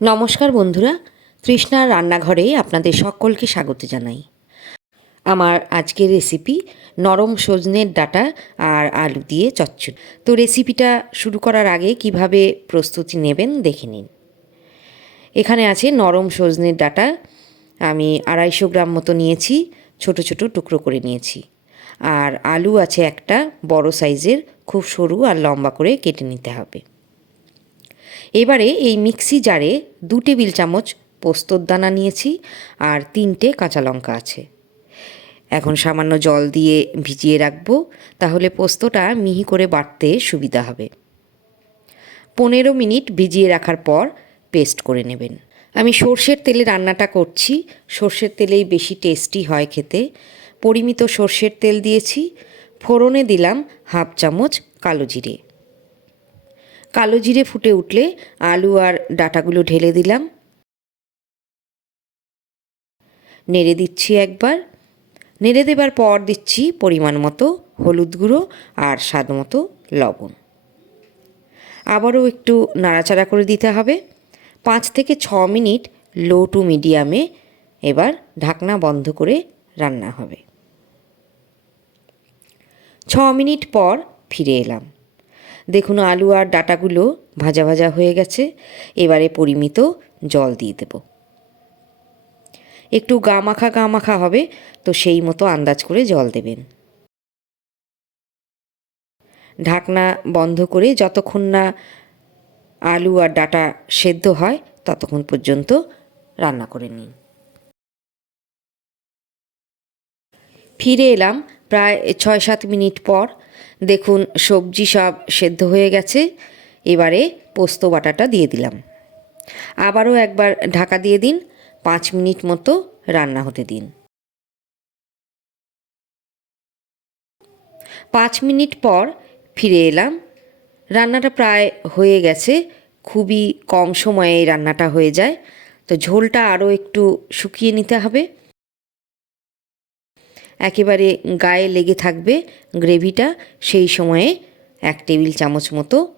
নমস্কার বন্ধুরা, তৃষ্ণার রান্নাঘরে আপনাদের সকলকে স্বাগত জানাই। আমার আজকের রেসিপি নরম সজনের ডাটা আর আলু দিয়ে চচ্চড়ি। তো রেসিপিটা শুরু করার আগে কীভাবে প্রস্তুতি নেবেন দেখে নিন। এখানে আছে নরম সজনের ডাটা, আমি আড়াইশো গ্রাম মতো নিয়েছি, ছোট ছোট টুকরো করে নিয়েছি। আর আলু আছে একটা, বড় সাইজের, খুব সরু আর লম্বা করে কেটে নিতে হবে। এবারে এই মিক্সি জারে দু টেবিল চামচ পোস্তর দানা নিয়েছি আর তিনটে কাঁচা লঙ্কা আছে। এখন সামান্য জল দিয়ে ভিজিয়ে রাখব, তাহলে পোস্তটা মিহি করে বাটতে সুবিধা হবে। পনেরো মিনিট ভিজিয়ে রাখার পর পেস্ট করে নেবেন। আমি সর্ষের তেলে রান্নাটা করছি। সর্ষের তেলেই বেশি টেস্টি হয় খেতে। পরিমিত সর্ষের তেল দিয়েছি। ফোড়নে দিলাম হাফ চামচ কালো জিরে। কালো জিরে ফুটে উঠলে আলু আর ডাটাগুলো ঢেলে দিলাম। নেড়ে দিচ্ছি একবার। নেড়ে দেবার পর দিচ্ছি পরিমাণ মতো হলুদ গুঁড়ো আর স্বাদ মতো লবণ। আবারও একটু নাড়াচাড়া করে দিতে হবে। পাঁচ থেকে ছ মিনিট লো টু মিডিয়ামে এবার ঢাকনা বন্ধ করে রান্না হবে। ছ মিনিট পর ফিরে এলাম। দেখুন, আলু আর ডাটাগুলো ভাজা ভাজা হয়ে গেছে। এবারে পরিমিত জল দিয়ে দেব। একটু গা মাখা গা মাখা হবে, তো সেই মতো আন্দাজ করে জল দেবেন। ঢাকনা বন্ধ করে যতক্ষণ না আলু আর ডাটা সেদ্ধ হয়, ততক্ষণ পর্যন্ত রান্না করে নিন। ফিরে এলাম প্রায় ছয় সাত মিনিট পর। দেখুন সবজি সব সেদ্ধ হয়ে গেছে। এবারে পোস্ত বাটাটা দিয়ে দিলাম। আবারও একবার ঢাকা দিয়ে দিন, পাঁচ মিনিট মতো রান্না হতে দিন। পাঁচ মিনিট পর ফিরে এলাম। রান্নাটা প্রায় হয়ে গেছে, খুবই কম সময়ে রান্নাটা হয়ে যায়। তো ঝোলটা আরও একটু শুকিয়ে নিতে হবে। একেবারে গায়ে লেগে থাকবে গ্রেভিটা। সেই সময়ে এক টেবিল চামচ মতো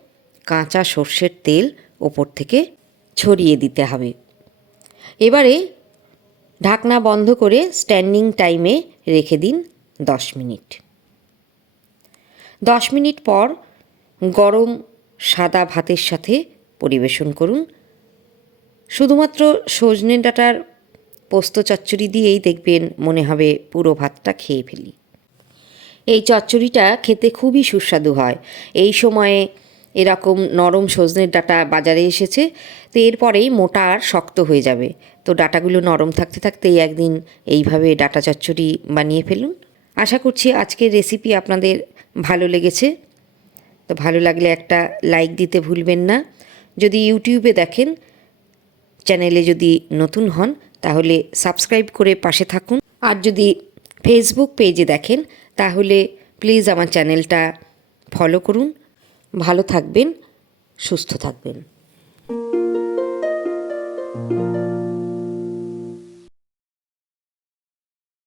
কাঁচা সর্ষের তেল ওপর থেকে ছড়িয়ে দিতে হবে। এবারে ঢাকনা বন্ধ করে স্ট্যান্ডিং টাইমে রেখে দিন দশ মিনিট। দশ মিনিট পর গরম সাদা ভাতের সাথে পরিবেশন করুন। শুধুমাত্র সজনে ডাটার পোস্ত চচ্চড়ি দিয়েই দেখবেন মনে হবে পুরো ভাতটা খেয়ে ফেলি। এই চচ্চড়িটা খেতে খুবই সুস্বাদু হয়। এই সময়ে এরকম নরম সজনের ডাটা বাজারে এসেছে, তো এরপরেই মোটা আর শক্ত হয়ে যাবে। তো ডাটাগুলো নরম থাকতে থাকতেই একদিন এইভাবে ডাটা চচ্চড়ি বানিয়ে ফেলুন। আশা করছি আজকের রেসিপি আপনাদের ভালো লেগেছে। তো ভালো লাগলে একটা লাইক দিতে ভুলবেন না। যদি ইউটিউবে দেখেন চ্যানেলে যদি নতুন হন তাহলে সাবস্ক্রাইব করে পাশে থাকুন। আর যদি ফেসবুক পেজে দেখেন, তাহলে প্লিজ আমার চ্যানেলটা ফলো করুন। ভালো থাকবেন, সুস্থ থাকবেন।